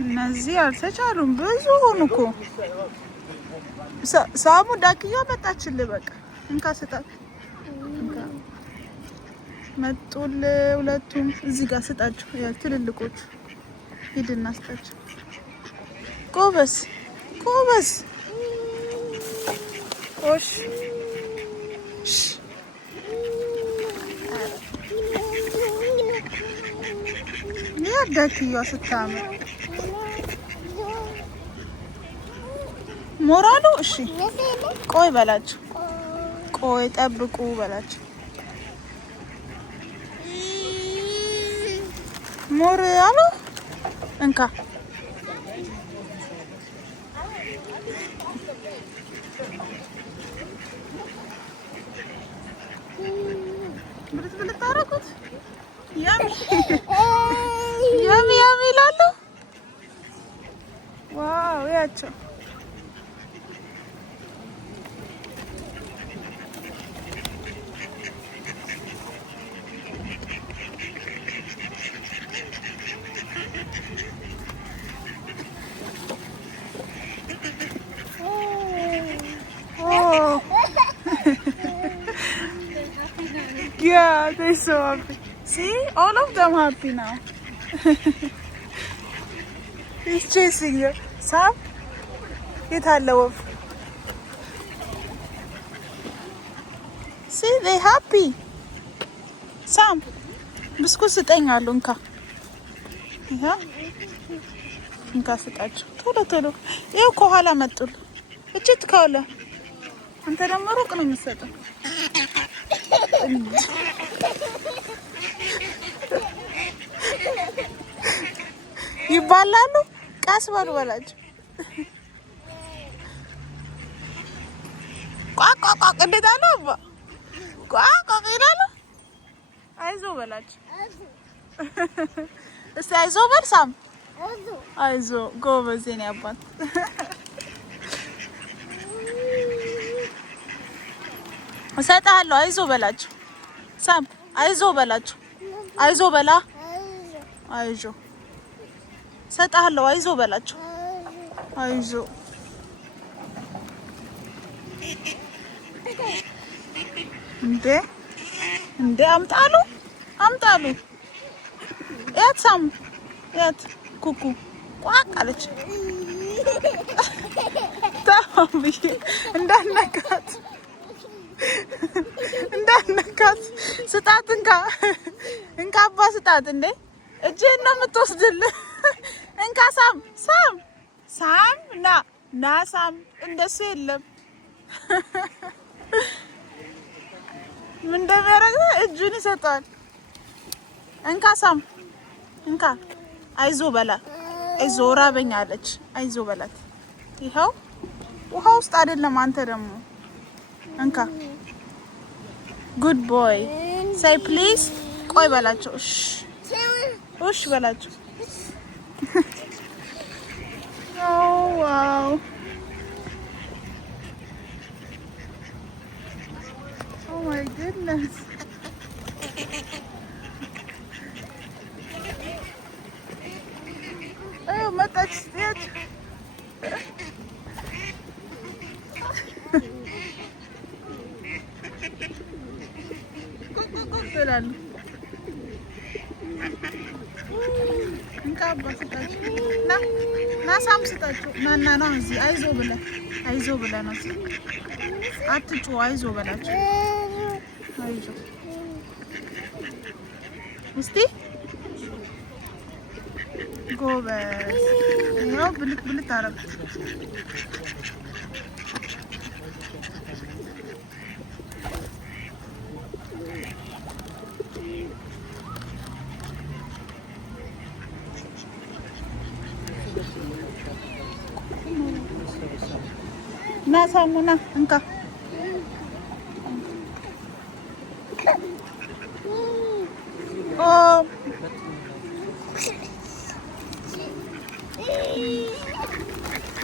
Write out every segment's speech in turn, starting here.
እነዚህ አልተቻሉም። ብዙ ሆኑ እኮ ሳሙ ዳክያ መጣችልህ። በቃ እንካ ስጣት። መጡል ሁለቱም እዚህ ጋር ስጣቸው። ያ ትልልቆቹ ሂድና ስጣቸው። ጎበዝ ጎበዝ። ኦሽ ያ ዳክያ ስታምር ሞራሉ እሺ። ቆይ በላቸው። ቆይ ጠብቁ በላቸው። ሞራሉ እንካ ብልት አደረጉት። ያሚ ያሚ ያሚ ይላሉ። ዋው ያቸው Yeah, they're so happy. See, all of them happy now. He's chasing you. Sam, get hello. See, they're happy. Sam, biscuit sitting alunka. Yeah. Inka sitacho. Tolo. Ew kohala matul. Echit kohala. Anta ramaro kana misata. ይባላሉ። ቃስ በሉ በላቸው። ቋቋቋ እንዴት አሉ አባ ቋቋ ይላሉ። አይዞ በላቸው። እስቲ አይዞ በል ሳም። አይዞ ጎበዝ የኔ አባት። እሰጥሃለሁ። አይዞ በላቸው ሳም። አይዞ በላቸው። አይዞ በላ። አይዞ እሰጥሃለሁ። አይዞ በላቸው። አይዞ እንዴ አምጣሉ። ያት ሳም ያት ኩኩ ቋቅ አለች። ታምቢ እንዳነካት ስጣት። እንካ አባ ስጣት። እንዴ እጄን ነው የምትወስድልህ። እንካ ሳም ና ሳም። እንደሱ የለም። ምን እንደሚያደርግ እጁን ይሰጣል። እንካ ሳም እንካ። አይዞ በላ። አይዞ ራበኝ አለች። አይዞ በላት። ይኸው ውሃ ውስጥ አይደለም። አንተ ደግሞ እንካ። ጉድ ቦይ ሳይ ፕሊዝ። ቆይ በላቸው። እሺ በላቸው። Oh wow. Oh my goodness. Oh, መጣች ስቴት ይላሉ። እንካባ ስጣቸው። ና ሳም ስጣቸው። ና እዚህ አይዞ ብለህ ነው። አትጩ። አይዞ በላቸው። አይዞ እስቲ ጎበዝ። ያው ብልት አደረጉት። ና ሳሙና እንካ።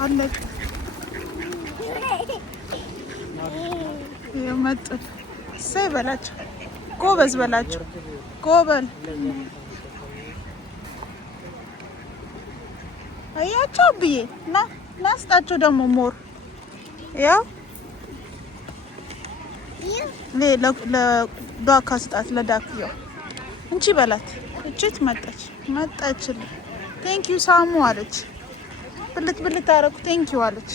አለች የመጡት እሰይ በላቸው። ጎበዝ በላቸው። ጎበል አያቸው ብዬ ላስጣቸው ደግሞ ሞር ያው ለዳካ ስጣት ለዳክየው እንቺ በላት እቺት መጣችልኝ ቴንክ ዩ ሳሙ አለች ብልት አረኩ ቴንክ ዩ አለች